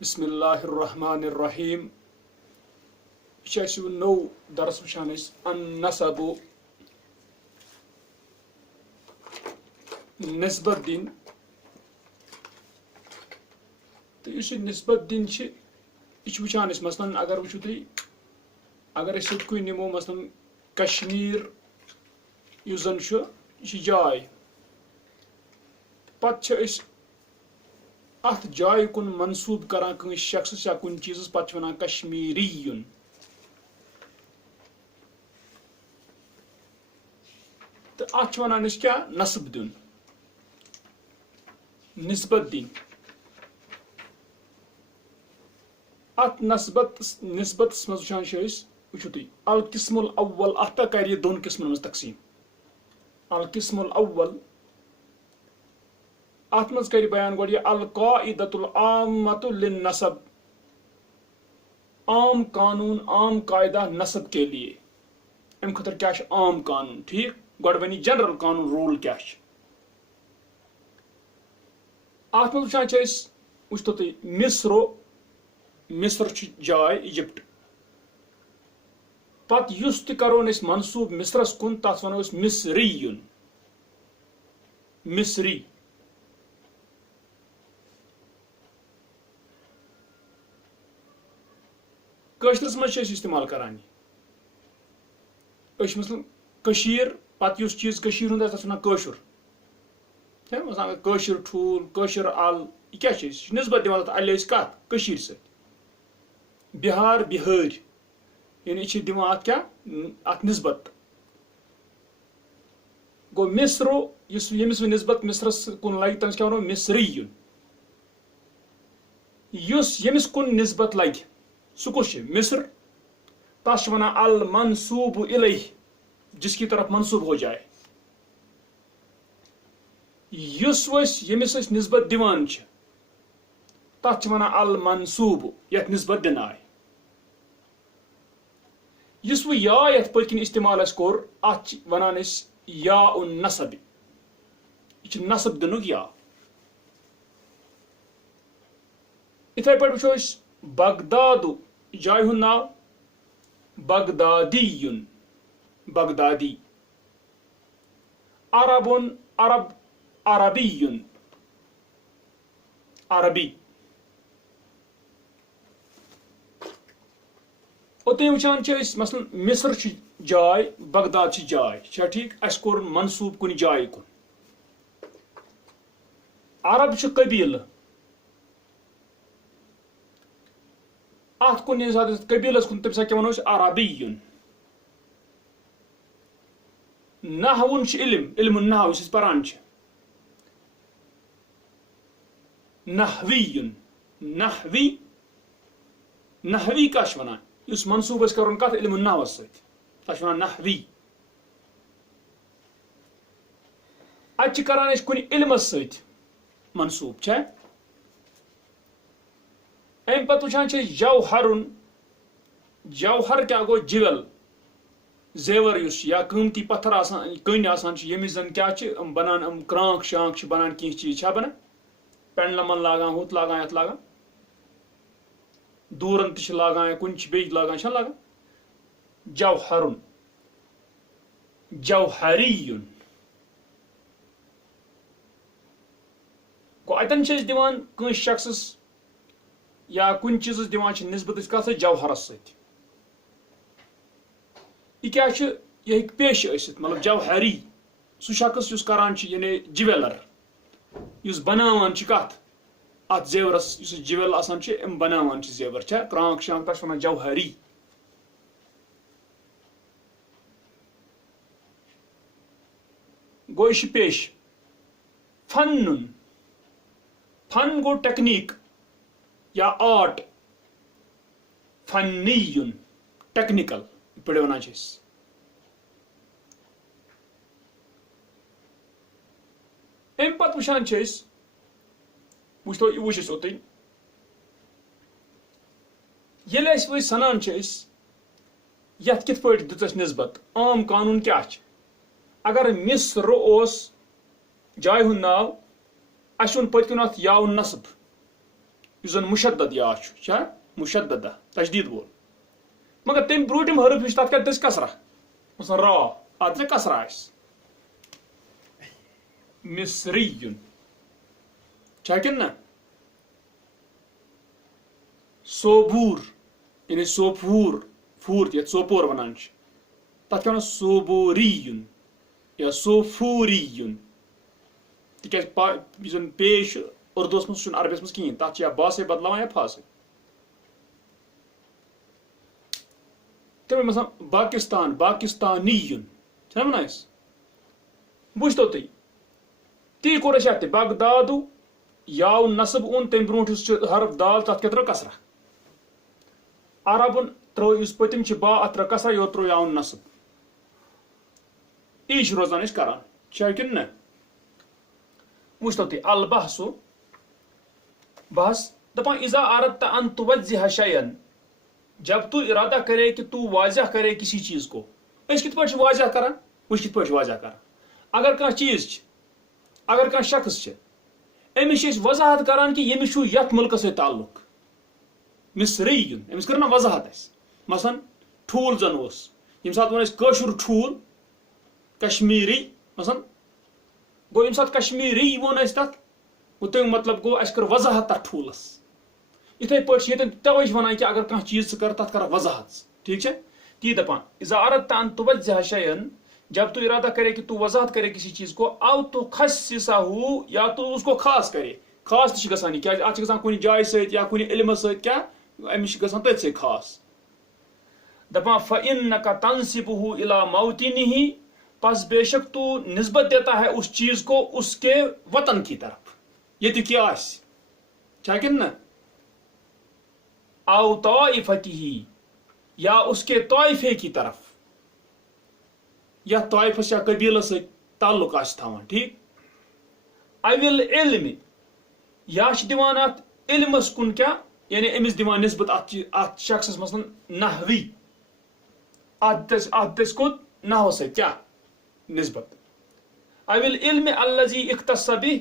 بسم الله الرحمن الرحيم. نو درس وشان النسب نسبت دين. نسبت دين وشان مثلا اگر وچھو تُہۍ اگر أسۍ ییٚتہِ کُے نِمو مثلا کشمیٖر یُس زن چھُ یہِ چھِ جاے پتہٕ چھِ أسۍ اتھ جایہِ کُن منسوٗب کران کٲنٛسہِ شخصس یا کُنہِ چیٖزس پتہٕ چھِ ونان کشمیٖری یُن. تہٕ اتھ چھِ ونان أسۍ کیٛاہ نسب دیُن نسبت دِنۍ. اتھ نسبتس منٛز وٕچھان چھِ أسۍ وٕچھِو تُہۍ القسم الاول اتھ کرِ یہِ دۄن قسمن منٛز تقسیٖم. القسم الاول اتھ منٛز کرِ بیان گۄڈٕ یہِ القاعدۃ العامۃ للنسب عام قانون عام قاعدہ نسب کے لیے. امہِ خٲطرٕ کیٛاہ چھُ عام قانون ٹھیٖک گۄڈٕ ونہِ جنرل قانون روٗل کیٛاہ چھِ. اتھ منٛز وٕچھان چھِ أسۍ وٕچھتو تُہۍ مصر چھِ جاے اِجپٹ پتہٕ یُس تہِ کرون أسۍ منسوٗب مصرس کُن تتھ ونو أسۍ مصری یُن مصری. کٲشرس منٛز چھِ أسۍ استعمال کران أسۍ مثلاً کٔشیٖر پتہٕ یُس چیٖز کٔشیٖر ہُنٛد آسہِ تتھ چھِ ونان کٲشُر. مثلاً کٲشُر ٹھوٗل کٲشُر ال یہِ کیٛاہ چھِ أسۍ یہِ چھِ نسبت دِوان تتھ الہِ أسۍ کتھ کٔشیٖرِ سۭتۍ. بِہار بِہٲرۍ یعنی یہِ چھِ دِوان اتھ کیٛاہ اتھ نسبت. گوٚو مصرو ییٚمِس وۄنۍ نسبت مصرس کُن لگہِ تٔمِس کیٛاہ ونو مصری یُن. ییٚمِس کُن نسبت لگہِ سُہ کُس چھُ مصر تتھ چھِ ونان المنسوب الیہ جس کی طرف منسوب ہو جائے. ییٚمِس أسۍ نسبت دِوان چھِ تتھ چھِ ونان المنسوب یتھ نسبت دِنہٕ آیہِ. یُس وۄنۍ یا یتھ پٔتۍ کِنۍ استعمال اسہِ کوٚر اتھ چھِ ونان أسۍ یا النسب یہِ چھُ نسب دِنُک یا. یِتھے پٲٹھۍ وٕچھو أسۍ بغدادُک جایہِ ہُنٛد ناو بغدادی یُن بغدادی. عربُن عربی یُن عربی. اوٚتانۍ وٕچھان چھِ أسۍ مثلاً مصر چھِ جاے بغداد چھِ جاے چھا ٹھیٖک اَسہِ کوٚر منسوٗب کُنہِ جایہِ کُن. عرب چھُ قبیٖلہٕ اتھ کُن ییٚمہِ ساتہٕ أسۍ قبیٖلس کُن تمہِ ساتہٕ کیٛاہ ونو أسۍ عربی یُن. نحوُن چھُ علم النحو یُس أسۍ پران چھِ نحوی یُن نحوی کیٛاہ چھِ ونان یُس منسوٗب أسۍ کرون کتھ علم النحوس سۭتۍ تتھ چھِ ونان نحوی. اتہِ چھِ کران أسۍ کُنہِ علمس سۭتۍ منسوٗب چھا. امہِ پتہٕ وٕچھان چھِ أسۍ جوہر کیٛاہ گوٚو جِویل زیور یُس چھُ یا قۭمتی پتھر آسان کٔنۍ آسان چھِ ییٚمِس زن کیٛاہ چھِ بنان کرانٛک شانٛک چھِ بنان کینٛہہ چیٖز چھا بنان پینڈلمن لاگان ہُتھ لاگان یتھ لاگان دوٗرن تہِ چھِ لاگان یا کُنہِ چھِ بیٚیہِ لاگان چھا لاگان. جوہرُن جوہری یُن. گوٚو اتٮ۪ن چھِ أسۍ دِوان کٲنٛسہِ شخصس یا کُنہِ چیٖزس دِوان چھِ نسبت أسۍ کتھ سۭتۍ جوہرس سۭتۍ. یہِ کیٛاہ چھُ یہِ ہیٚکہِ پیشہٕ ٲسِتھ مطلب جوہری سُہ شخص یُس کران چھُ یعنی جِویلر یُس بناوان چھُ کتھ اتھ زیورس یُس جِویل آسان چھُ أمۍ بناوان چھِ زیور چھا کرانٛک شانٛک تتھ چھِ ونان جوہری. گوٚو یہِ چھُ پیشہٕ. فنُن فن گوٚو ٹیکنیٖک یا آرٹ فنی یُن ٹیکنیکل یِتھ پٲٹھۍ ونان چھِ أسۍ. امہِ پتہٕ وٕچھان چھِ أسۍ وٕچھتو یہِ وٕچھ أسۍ اوٚتانۍ ییٚلہِ أسۍ وۄنۍ سنان چھِ أسۍ یتھ کِتھ پٲٹھۍ دِژ اَسہِ نسبت عام قانون کیٛاہ چھِ. اگر مصر اوس جایہِ ہُنٛد ناو اَسہِ ووٚن پٔتۍ کِنۍ اتھ یا النسب یُس زن مشدد یا چھُ مشددہ تشدید وول مگر تمہِ برٛوٗنٛٹھِم حرف یُس تتھ کرِ تٔمِس کسرہ مثلاً را اتھ نہٕ کسرہ آسہِ مصریُن چھا کِنہٕ نہ صوبوٗر یعنی سوپوٗر پھوٗر تہِ یتھ سوپور ونان چھِ تتھ چھِ ونان صوبوٗریُن یا صوفوٗریُن تِکیازِ یُس زن پیش چھُ اردوٗہس منٛز سُہ چھُنہٕ عربیس منٛز کِہیٖنۍ تتھ چھِ یا باسے بدلاوان یا فاسے تمے مثلاً باکستان باکستانیُن چھُنہ ونان أسۍ وٕچھتو تُہۍ تی کوٚر اَسہِ یتھ تہِ بغدادُ یاو نصب اوٚن تمہِ برونٛٹھ یُس چھُ حرف دال تتھ کیٛاہ ترٲو کسرہ عربن ترٲو یُس پٔتِم چھِ با اتھ ترٲو کسرہ یورٕ ترٲو یاوُن نصب یی چھِ روزان أسۍ کران چھا کِنہٕ نہ وٕچھتو تُہۍ البحثُ بحث دپان اذا اردت ان توجہ شیئا جب تو ارادہ کرے کہ تو واضح کرے کسی چیز کو أسۍ کِتھ پٲٹھۍ چھِ واضح کران وٕچھ کِتھ پٲٹھۍ چھِ واضح کران اگر کانٛہہ چیٖز چھِ اگر کانٛہہ شخص چھِ أمِس چھِ أسۍ وضاحت کران کہ ییٚمِس چھُ یتھ مُلکس سۭتۍ تعلق مصریُن أمِس کٔر نا وضاحت اَسہِ مثلاً ٹھوٗل زن اوس ییٚمہِ ساتہٕ ووٚن اَسہِ کٲشُر ٹھوٗل کشمیٖری مثلاً گوٚو ییٚمہِ ساتہٕ کشمیٖری ووٚن اَسہِ تتھ گوٚو تمیُک مطلب گوٚو اَسہِ کٔر وضاحت تتھ ٹھوٗلس یِتھے پٲٹھۍ چھِ ییٚتٮ۪ن توے چھِ ونان کہِ اگر کانٛہہ چیٖز ژٕ کر تتھ کر وضاحت ٹھیٖک چھا تی دپان اذا اردت ان توجہ شیئا جب تو ارادہ کرے کہ تو وضاحت کرے کسی چیز کو او تو خصصہ یا تو اس کو خاص کرے خاص تہِ چھِ گژھان یہِ کیازِ اتھ چھِ گژھان کُنہِ جایہِ سۭتۍ یا کُنہِ علمس سۭتۍ کیاہ أمِس چھِ گژھان تٔتھۍ سۭتۍ خاص دپان فإنک تنسبہ الی موطنہ پس بے شک تو نسبت دیتا ہے اس چیز کو اس کے وطن کی طرف ییٚتیُک یہِ آسہِ چھا کِنہٕ نہ او طائفتہ یا اس کے طائفے کی طرف یا طائفس یا قبیلس سۭتۍ تعلق آسہِ تھاوان ٹھیک اوِل علم یا چھِ دِوان اتھ علمس کُن کیاہ یعنی أمِس دِوان نسبت اتھ شخصس مثلاً نحوی اتھ دٔسۍ کوٚت نحوس سۭتۍ کیاہ نسبت اوِل علم الذی اختص بہ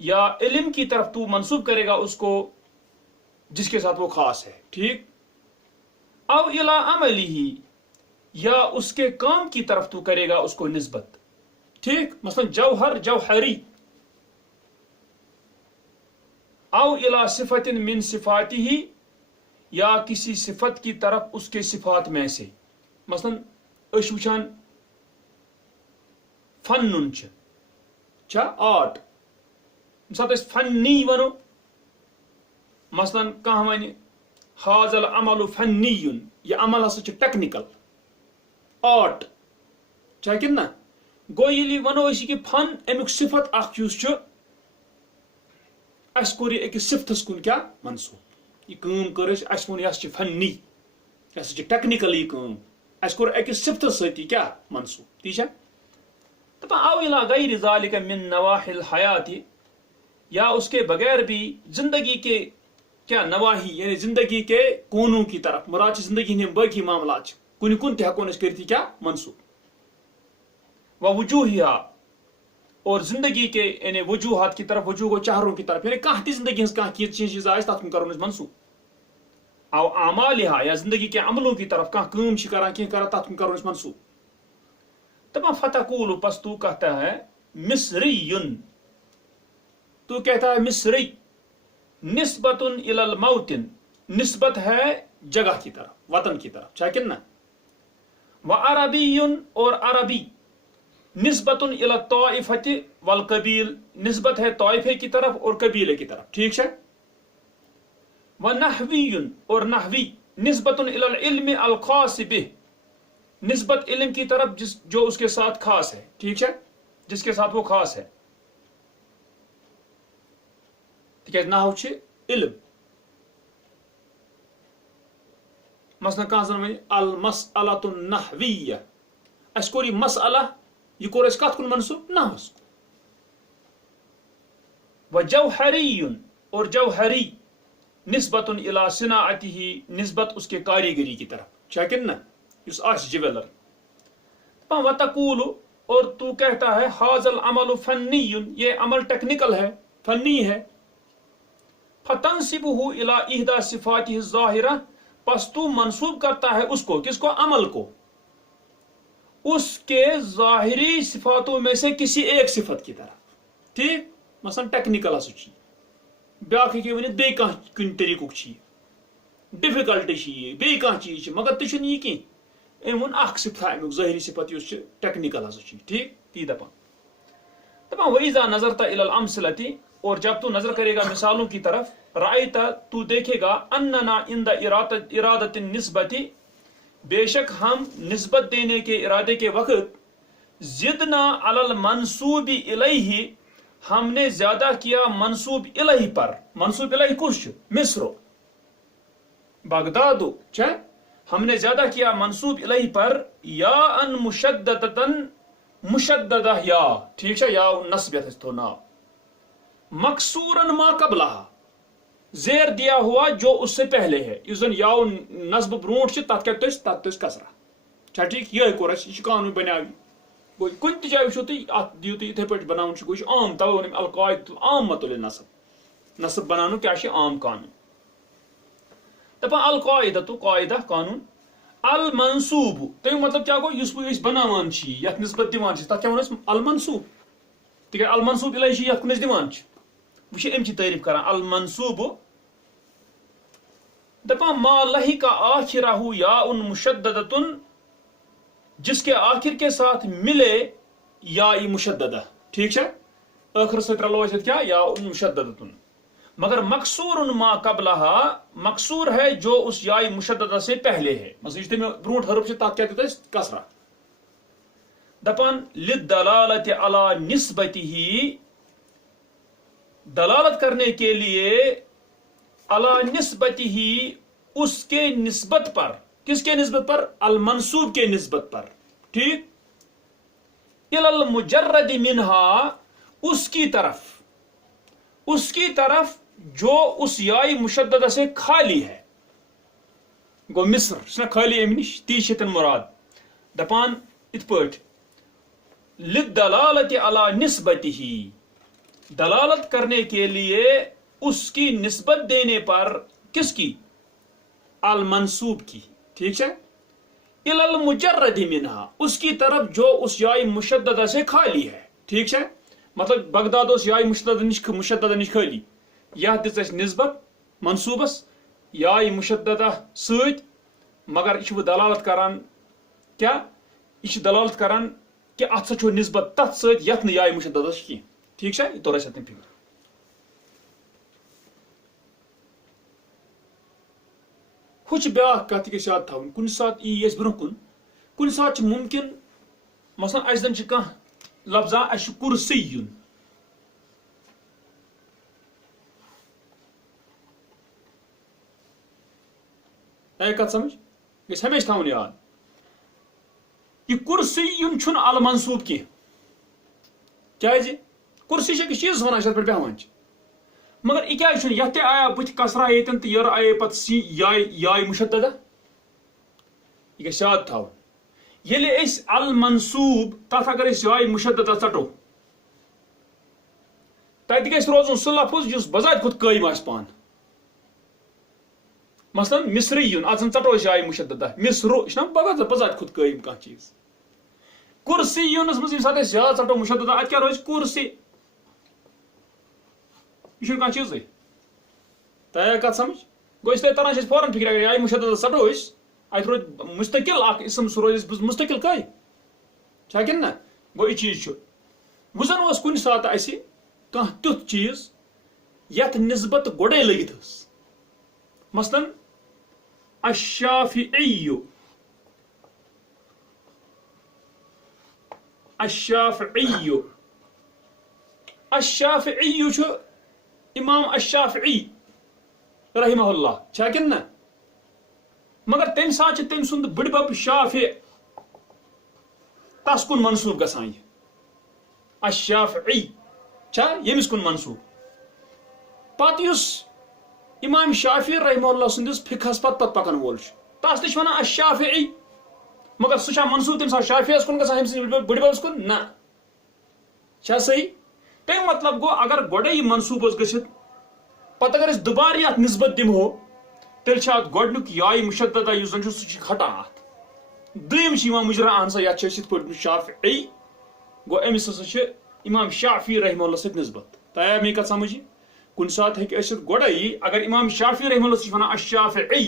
یا علم کی طرف تو منسوب کرے گا اس کو جس کے ساتھ وہ خاص ہے ٹھیک او الی عملہ یا اس کے کام کی طرف تو کرے گا اس کو نسبت ٹھیک مثلاً جوہر جوہری او الی صفت من صفاتہ یا کسی صفت کی طرف اس کے صفات میں سے مثلاً أسۍ وٕچھان فنُن چھا آرٹ ییٚمہِ ساتہٕ أسۍ فنی ونو مثلاً کانٛہہ وَنہِ حاذ العمل فنیُن یہِ عمل ہسا چھُ ٹیکنیکل آرٹ چھا کِنہٕ نہ گوٚو ییٚلہِ ونو أسۍ یہِ کہِ فن امیُک صفت اکھ یُس چھُ اَسہِ کوٚر یہِ أکِس صفتس کُن کیاہ منسوٗب یہِ کٲم کٔر اَسہِ ووٚن یہِ ہسا چھِ فنی یہِ ہسا چھِ ٹیکنیکل یہِ کٲم اَسہِ کوٚر أکِس صفتس سۭتۍ یہِ کیاہ منسوٗب تی چھا دپان او الی غیر ذلک من نواحی الحیات یا اس کے بغیر بھی زندگی کے کیا نواحی یعنی زندگی کے کونوں کی طرف مراد چھِ زندگی ہٕنٛدۍ باقی معاملات چھِ کُنہِ کُن تہِ ہٮ۪کون أسۍ کٔرِتھ یہِ کیاہ منسوٗب ووجوٗہہا اور زندگی کے یعنی وجوہات کی طرف وجوہ گوٚو چہروں کی طرف یعنی کانٛہہ تہِ زندگی ہٕنٛز کانٛہہ چیٖز آسہِ تتھ کُن کرون أسۍ منسوٗب او اعمالہا یا زندگی کے عملوں کی طرف کانٛہہ کٲم چھِ کران کینٛہہ کران تتھ کُن کرون أسۍ منسوٗب دپان فتقول پس تو کہتا ہے مصریُن تو کہتا ہے مصری نسبت الی الموطن نسبت ہے جگہ کی طرف وطن کی طرف چھا کِنہٕ نہ وعربی اور عربی نسبت الی الطائفۃ والقبیل نسبت ہے طائفے کی طرف اور قبیلے کی طرف ٹھیک ہے ونحوی اور نحوی نسبت الی العلم الخاص بہ نسبت علم کی طرف جو اس کے ساتھ خاص ہے ٹھیک ہے جس کے ساتھ وہ خاص ہے تِکیازِ نحو چھِ علم مثلاً کانٛہہ زن وَنہِ المسألة النحویہ اَسہِ کوٚر یہِ مسئلہ یہِ کوٚر اَسہِ کتھ کُن منسوٗب نحوس کُن وجوہری اور جوہری نسبت الی صناعتہ نسبت اس کے کاریگری کی طرف چھا کِنہٕ نہ یُس آسہِ جویلر وتقول اور تو کہتا ہے حاذ العمل فنی یہ عمل ٹیکنیکل ہے فنی ہے فتنسبہ الی احدی صفاتہ الظاہرہ، پس تو منسوب کرتا ہے اس کو، کس کو؟ عمل کو، اس کے ظاہری صفاتوں میں سے کسی ایک صفت کی طرف. ٹھیک، مثلا ٹیکنیکل ہسا چی بیاکھ ہیکو ونِتھ بیٚیہِ کانٛہہ کُنہِ طریقُک چھ یہِ ڈِفِکلٹ چھ یہِ بیٚیہِ کانٛہہ چیٖز چھ، مگر تہِ چھُنہٕ یہِ کینٛہہ، أمۍ ووٚن اکھ صفت امیُک ظٲہری صفت یُس چھُ ٹیکنیکل ہسا چھ. ٹھیک، تی دپان وَإِذَا نَظَرْتَ إِلَى الْأَمْثِلَةِ، اور جب تو نظر کرے گا مثالوں کی طرف، رأيت، تو دیکھے گا، أَنَّنَا عِنْدَ إِرَادَةِ النِّسبَةِ، بے شک ہم نسبت دینے کے ارادے کے وقت، زدنا علی المنصوب الیہ، ہم نے زیادہ کیا منصوب الیہ پر. منصوب الیہ کس چھ؟ مصر، بغداد چھا، ہم نے زیادہ کیا منصوب الیہ پر، یا ان مشددتن، مشددہ یا، ٹھیک ہے، یا نصبیت اس تو نام، مکسورن ما قبلہ، زیر دیا ہوا جو اس سے پہلے ہے. اس زن یا نصب برونٹ چھ تت کیا تت کسرہ. چھا ٹھیک، یہ کور اس، یہ قانون بناوی. گو کن تہ جائے وچھو تھی ات دیو تھی اتھے پٲٹھۍ بناون چھ، گو عام، تو ونم القاعدۃ العامۃ للنصب، نصب بناونُک کیا چھ؟ عام قانون. دپان القاعدۃ، قاعدہ، قانون، المنصوب، تمیُک مطلب کیا گو؟ یُس أسۍ بناوان چھ، یتھ نسبت دِوان چھ، تتھ کیا ونو أسۍ؟ المنصوب. تِکیٛازِ المنصوب الیہ چھ یتھ کُن أسۍ دِوان چھ. وچھ أمۍ چھ تعریف کران المنصوب، دپان ما لحق آخرہ یاء مشددۃ، جس کے آخر کے ساتھ ملے یا مشددہ. ٹھیک ہے، آخر سے رلو اس کیا؟ یا مشددۃ، مگر مکسور ما قبلہ، مکسور ہے جو اس یا مشددہ سے پہلے ہے. مثلا یہ تمہیں برونٹ حرف سے تک کیا دیتا ہے؟ کسرہ. دپان للدلالۃ علی نسبتہ، دلالت کرنے کے لیے، علی نسبتہ، اس کے نسبت پر. کس کے نسبت پر؟ المنصوب کے نسبت پر. ٹھیک، الی المجرد منہا، اس کی طرف، اس کی طرف جو اس یائی مشددہ سے خالی ہے. گو مصر چھنا خالی امہ نش، تی چھ تن مراد. دپان ات پٲٹھۍ للدلالۃ علی نسبتہ، دلالت کرنے کے لیے اس کی نسبت دینے پر، کس کی؟ المنصوب کی. ٹھیک ہے، الی المجرد منہا، اس کی طرف جو اس یائی مشددہ سے خالی ہے. ٹھیک ہے، مطلب بغداد اس یائی مشددہ نش خالی، یہ دِژ اَسہِ نسبت منصوبس یائی مشددہ سۭتۍ، مگر یہ دلالت کران کیا؟ یہ دلالت کران کہ ات سا چھو نسبت تتھ سۭتۍ یتھ نہٕ یائی مشددہ چھ کینٛہہ. ٹھیک ہے، یہ توٚر اَسہِ اتٮ۪ن فکر. ہُہ چھِ بیٛاکھ کتھ گژھِ یاد تھاوٕنۍ، کُنہِ ساتہٕ یی اَسہِ برونٛہہ کُن، کُنہِ ساتہٕ چھُ مُمکِن، مثلاً اَسہِ زن چھُ کانٛہہ لفظا، اَسہِ چھُ کُرسی یُن. کتھ سمجھ گژھِ ہمیشہ تھاوُن یاد، یہ کُرسی یُن چھُنہٕ المنصوب کینٛہہ. کیٛازِ؟ کُرسی چھِ چیٖز ونان یتھ پٮ۪ٹھ بیٚہوان چھِ، مگر یہ کیٛازِ چھُنہٕ؟ یتھ تہِ آیا بٕتھِ کسرہ ییٚتٮ۪ن تہٕ یورٕ آیے پتہٕ سی یاے مشددہ. یہ گژھِ یاد تھاوُن، ییٚلہِ أسۍ المنصوب تتھ اگر أسۍ یاے مشددہ ژٹو، تتہِ گژھِ روزُن سُہ لفظ یُس بذات خود قٲیِم آسہِ پانہٕ. مثلاً مصری یُن، اتھ زن ژٹو أسۍ یاے مشددہ، مصرُ چھُنہ بذات خود قٲیِم کانٛہہ چیٖز. کُرسی یُنس منٛز ییٚمہِ ساتہٕ أسۍ یا ژٹو مشددہ، اتہِ کیٛاہ روزِ؟ کُرسی. یہ چھُنہٕ کانٛہہ چیٖزٕے. تۄہہِ کتھ سمجھ؟ گوٚو اس لیے تران چھِ أسۍ فوراً فکر، اگر یاے مشددہ ژٹو أسۍ، اتہِ روزِ مستقل اکھ اسم، سُہ روزِ مستقل کٔے، چھا کِنہٕ نہ؟ گوٚو یہِ چیٖز چھُ. وۄنۍ زن اوس کُنہِ ساتہٕ اسہِ کانٛہہ تیُتھ چیٖز یتھ نسبت گۄڈے لٔگِتھ ٲس، مثلاً الشافعی، الشافعی، الشافعی چھُ امام الشافعی رحمہ اللہ، چھا کِنہٕ نہ؟ مگر تمہِ ساتہٕ چھُ تٔمۍ سُنٛد بٕڈِبب شافع تس کُن منسوٗب گژھان یہِ الشافعی، چھا ییٚمِس کُن منسوٗب. پتہٕ یُس امام شافعی رحمہ اللہ سٕنٛدِس فقہس پتہٕ پکان وول چھُ، تس تہِ چھِ ونان الشافعی، مگر سُہ چھا منسوٗب تمہِ ساتہٕ شافعیس کُن گژھان، أمۍ سٕنٛدِس بٕڈِببس کُن؟ نہ. چھا صحیح؟ تمیُک مطلب گوٚو اگر گۄڈے یہِ منسوٗب اوس گٔژھِتھ پتہ اگر اس دوبارہ یتھ نسبت دمو تیل چھ ات گۄڈنیُک یاے مشددہ یُس زن چھُ سُہ چھُ کھٹان اتھ دوٚیِم چھِ یِوان مُجرا اہن سا یتھ چھِ أسۍ یِتھ پٲٹھۍ شافعی گوٚو أمِس ہسا چھِ امام شافعی رحمہ اللہ سۭتۍ نسبت تیا مےٚ کتھ سمجھ کُنہِ ساتہٕ ہیٚکہِ ٲسِتھ گۄڈے اگر امام شافعی رحمہ اللہ سۭتۍ چھِ ونان الشافعی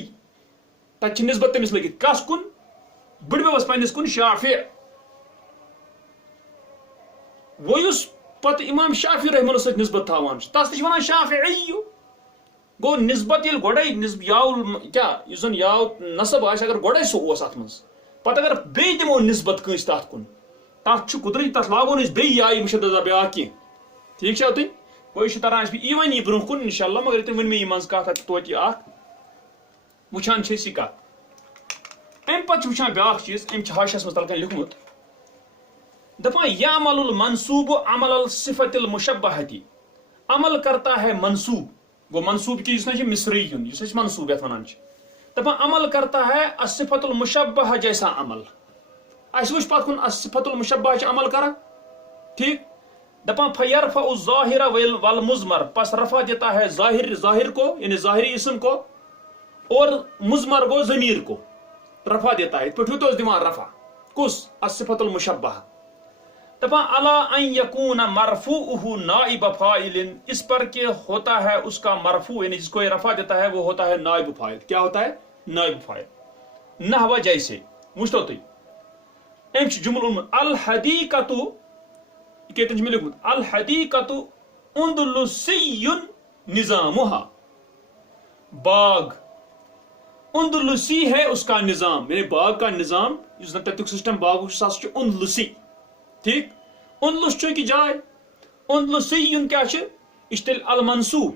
تتہِ چھِ نسبت تٔمِس لٔگِتھ کس کُن بٕڈببس پننِس کُن شافع وہ یُس پتہٕ امام شافعی رحمہ اللہ سۭتۍ نسبت تھاوان چھُ تس تہِ چھِ ونان شافعی گوٚو نسبت ییٚلہِ گۄڈے یاو کیٛاہ یُس زن یاو نسب آسہِ اگر گۄڈے سُہ اوس اتھ منٛز پتہٕ اگر بیٚیہِ دِمو نسبت کٲنٛسہِ تتھ کُن تتھ چھُ قدرتی تتھ لاگو نہٕ أسۍ بیٚیہِ یاے مشددہ بیٛاکھ کینٛہہ ٹھیٖک چھا تُہۍ گوٚو یہِ چھُ تران اَسہِ ایٖوَنی برونٛہہ کُن انشاء اللہ مگر تُہۍ ؤنۍ مےٚ یہِ منٛز کتھ اکھ توتہِ اکھ وٕچھان چھِ أسۍ یہِ کتھ امہِ پتہٕ چھِ وٕچھان بیٛاکھ چیٖز أمۍ چھِ حاشیَس منٛز تلہٕ کَنۍ لیوٚکھمُت دپان یعمل المنصوب عمل الصفت المشبہتی عمل کرتا ہے منصوب گو منصوب کی یُس نا چھِ مصری یُن یُس أسۍ منصوب یتھ ونان چھِ دپان عمل کرتا ہے الصفت المشبہ جیسا عمل اَسہِ وٕچھ پتہٕ کُن الصفت المشبہ چھِ عمل کران ٹھیک دپان فیرفع الظاہر والمضمر پس رفع دیتا ہے ظاہر کو یعنی ظاہری اسم کو اور مضمر کو ضمیر کو رفع دیتا ہے پٹھو تو دماغ رفع کس الصفت المشبہ دپان الا ان یکون مرفوعہ نائب فاعل اس پر کہ ہوتا ہے اس کا مرفوع یعنی جس کو یہ رفع دیتا ہے وہ ہوتا ہے نائب فاعل کیا ہوتا ہے نائب فاعل نحو جیسے وچھو تُہۍ أمۍ چھُ جملہٕ اوٚنمُت الحدیقۃ کتن چھُ مےٚ لیوٚکھمُت الحدیقۃ اندلسی نظامها باغ اندلسی ہے اس کا نظام یعنی باغ کا نظام یُس زن تتیُک سسٹم باغُک چھُ سُہ چھُ اندلسی ٹھیک اندلس چھُ أکِس جاے اندلسی یُن کیاہ چھُ یہِ چھُ تیٚلہِ المنصوب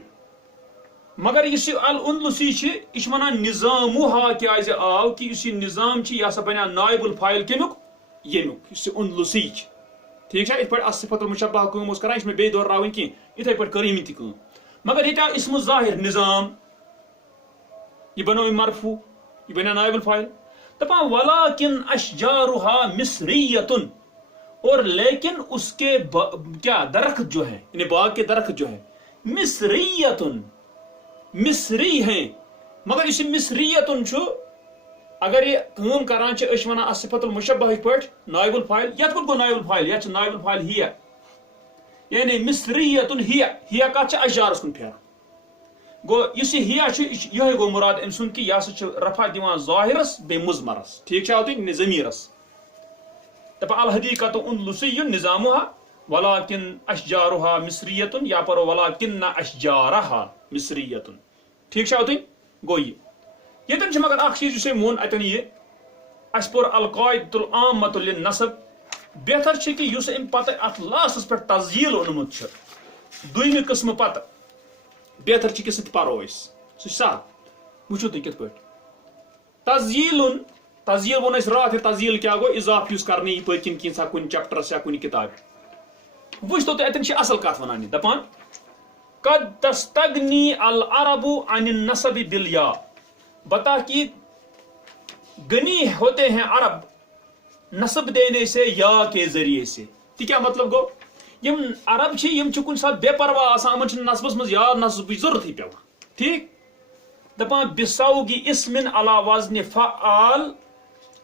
مگر یُس یہِ الاندلسی چھِ یہِ چھِ ونان نظامها کیازِ آو کہِ یُس یہِ نظام چھُ یہِ ہسا بنیو نائب الفاعل کمیُک ییٚمیُک یُس یہِ اندلسی چھِ ٹھیک چھا یِتھ پٲٹھۍ الصفت المشبہ کٲم اوس کران یہِ چھِ مےٚ بیٚیہِ دۄہراوٕنۍ کینٛہہ یِتھے پٲٹھۍ کٔر أمۍ تہِ کٲم مگر ییٚتہِ آو اسم ظاہر نظام یہ بنو أمۍ مرفوع یہ بنیو نائب الفاعل دپان ولکن اشجارها مصریۃ اور لیکن اس کے کیا درخت جو ہیں یعنی باغ کے درخت جو ہیں مصریۃ مصری ہیں مگر اس مصریۃ چھُ اگر یہ کٲم کران چھِ أسۍ ونان الصفت المشبہ یِتھ پٲٹھۍ نائب الفاعل یتھ کُن گوٚو نائب الفاعل یتھ چھُ نائب الفاعل ہِیا یعنی مصریۃ ہِیا کتھ چھِ اشجارس کُن پھیران گوٚو یُس یہِ ہِیا چھُ یِہوے گوٚو مُراد أمۍ سُنٛد کہِ یہِ ہسا چھُ رفع دِوان ظاہرس بیٚیہِ مضمرس ٹھیک چھا تُہۍ ضمیرس دپان الحدیقۃ اندلسی نظامها ولکن اشجارها مصریۃ یا پرو ولکن اشجارها مصریۃ ٹھیک چھا تُہۍ گوٚو یہِ ییٚتٮ۪ن چھُ مگر اکھ چیٖز یُس أمۍ ووٚن اتٮ۪ن یہِ اَسہِ پوٚر القاعدۃ العامۃ للنسب بہتر چھُ کہِ یُس أمۍ پتہٕ اتھ لاسٹس پٮ۪ٹھ تزیٖل اوٚنمُت چھُ دوٚیمہِ قٕسمہٕ پتہٕ بہتر چھُ کہِ سُہ تہِ پرو أسۍ سُہ چھُ سہل وٕچھو تُہۍ کِتھ پٲٹھۍ تزیٖلُن تزیٖل ووٚن اَسہِ راتھ یہِ تزیٖل کیاہ گوٚو اضافہٕ یُس کرنہٕ یہِ پٔتۍ کِنۍ کینٛژھا کُنہِ چیپٹرس یا کُنہِ کِتابہِ وٕچھتو تُہۍ اتٮ۪ن چھِ اصل کتھ ونان یہِ دپان قد تستغنی العرب عن النسب بالیا بتا کہ غنی ہوتے ہیں عرب نسب دینے سے یا کے ذریعے سے تہِ کیاہ مطلب گوٚو یم عرب چھِ یم چھِ کُنہِ ساتہٕ بے پرواہ آسان یِمن چھُنہٕ نسبس منٛز یا نسبٕچ ضروٗرتھٕے پیٚوان ٹھیک دپان بسوگی اسم علی وزن فعال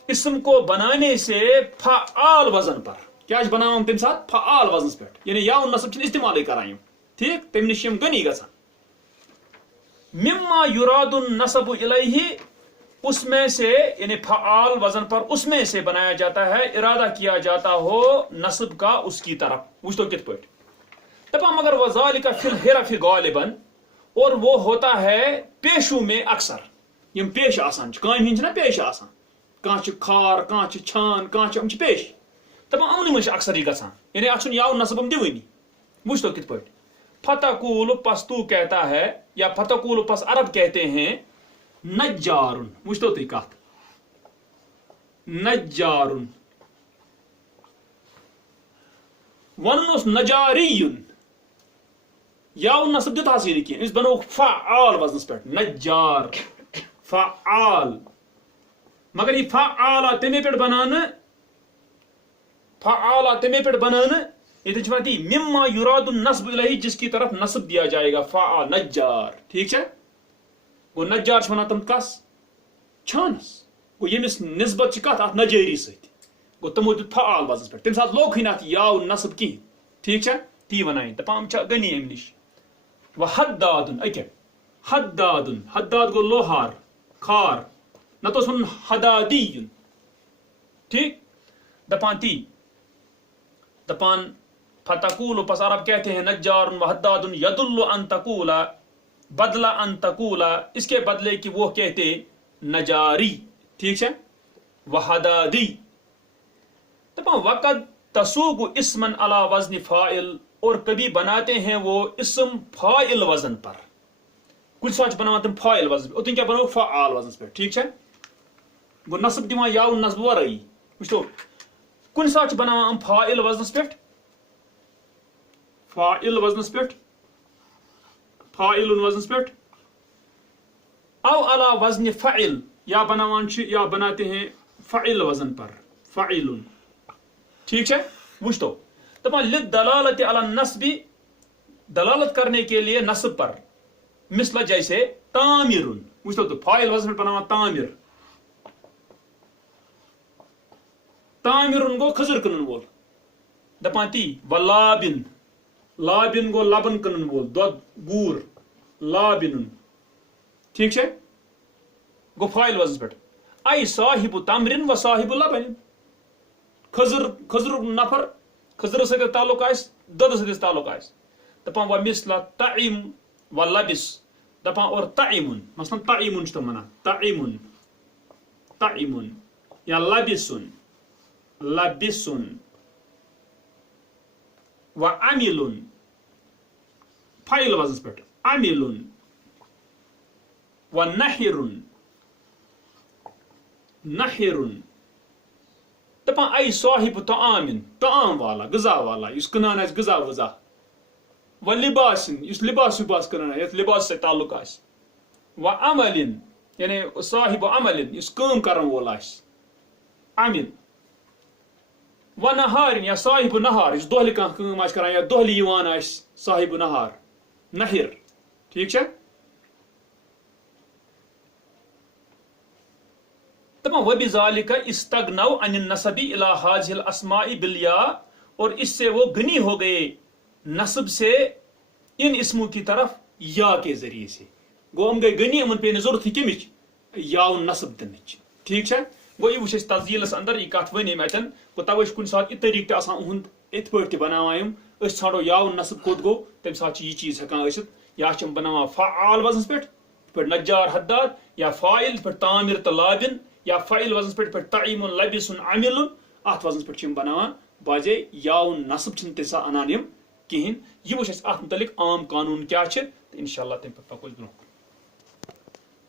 اسم کو بنانے سے فعال وزن پر کیا چھِ بناوان تمہِ ساتہٕ فعال وزنس پٮ۪ٹھ یعنی یاوُن نسب چھِنہٕ استعمالٕے کران یِم ٹھیک تمہِ نِش یِم غنی گژھان مما یراد النسب الیہ اس میں سے یعنی فعال وزن پر اس میں سے بنایا جاتا ہے ارادہ کیا جاتا ہو نسب کا اس کی طرف وچھتو کت پٲٹھۍ دپان مگر وذالک فی الحرف غالباً اور وہ ہوتا ہے پیشو میں اکثر یم پیش آسان چھِ کامہِ ہٕنٛدۍ چھِنہ پیش آسان کانٛہہ چھُ کھار کانٛہہ چھُ چھان کانٛہہ چھُ یِم چھِ پیش دپان یِمنٕے منٛز چھِ اکثر یہِ گژھان یعنی اتھ چھُنہٕ یاوُن نسب یِم دِوٲنی وچھتو کت پٲٹھۍ فتقول پس تو کہتا ہے یا فتقول پس عرب کہتے ہیں نجارن وچھتو تُہۍ کتھ نجارن ونُن اوس نجاریُن یاوُن نسب دیُت ہسا نہٕ کینٛہہ أمِس بنووُکھ فعال وزنس پٮ۪ٹھ نجار فعال مگر یہِ فعال آو تمے پٮ۪ٹھ بناونہٕ یہ تی مما یراد النصب الیہ جس کی طرف نصب دیا جائے گا فعال نجار ٹھیک ہے گو نجار ونان تم کس چھانس گو یمس نسبت کت ات نجاری ست گو تمو دیت فعال وزنس پہ تم سات لوگ نت یاو نصب کہین ٹھیک ہے تی ونان دپان غنی ام نش و حداد اکے حداد حداد گو لوہار کھار نت ون حدادی ٹھیک دپان تی دپان فتقول پس عرب کہتے ہیں نجار و حداد یدل ان تقول بدلا ان تقول اس کے بدلے کی وہ کہتے نجاری ٹھیک ہے وحدادی دپان وقت تسوق اسمن علی وزن فاعل اور کبھی بناتے ہیں وہ اسم فاعل وزن پر کچھ ساتھ بناوان تم فاعل وزن پہ اتن کیا بنو فعال وزن پہ ٹھیک ہے وہ نصب دیوان یاو نصب ورئی وچھو کن ساتھ بناوان فاعل وزنس پہ فاعل وزنس پہ فاعل وزنس پہ او علی وزن فعل یا بناوان یا بناتے ہیں فعل وزن پر فعل ٹھیک ہے وچھ تو دپان للدلالت علی النصب دلالت کرنے کے لیے نصب پر مثل جیسے تعمیر وچھ تو فاعل وزن پہ بناوان تعمیر تعمیر گو خضر کنن وول دپان تی ولابن لابن گو لبن کنن وول دودھ گور لابن ٹھیک ہے گو فاعل وزن پہ ای صاحب تمرن و صاحب لبن خضر نفر خضر ست تعلق آس دودھ ست تعلق آس دپان و مثل تعیم و لبس دپان اور تعیمن مثلا تعیمن تم ونان تعیمن تعیمن یا لبسن لبسن و عمل فاعل وزن پہ عمل و نحر نحر دپان ای صاحب طعام طعام والا غذا والا اس کنان آس غذا وذا و لباس اس لباس وباس کنان یت لباس سے تعلق آس و عمل یعنی صاحب عمل اس کام کرن وول آس عمل و نہار یا صاحب نہار اس دہلی کان کام آس کران یا دہلی یوان آس صاحب نہار نہر ٹھیک ہے وبذالک استغنوا عن النسب الى هذه الاسماء بالياء اور اس سے وہ غنی ہو گئے نسب سے ان اسموں کی طرف یا کے ذریعے سے گو ہم گئے غنی ہمن پہ ضرورت کمچ یا نسب دنچ ٹھیک ہے گو یہ وچ تفصیلس اندر یہ کت ونیم اتن گو توے کن سات یہ طریقہ تہ آسان اہند ات پٲٹھۍ بناوان اس ژھانڈو یا نسب کوت گو تم سات یہ چیز ہکان ٲسِتھ یا چھم بناوان فعال وزنس پہ نجار حداد یا فاعل پہ تعمیر تو لابن یا فاعل وزن پہ تعیم لبس عمل ات وزن پہ بناوان باجے یاو نصب چھن تیسا انان یم کہین یہ وچھ ات متعلق عام قانون کیا چھ انشاءاللہ تم پہ پکو برو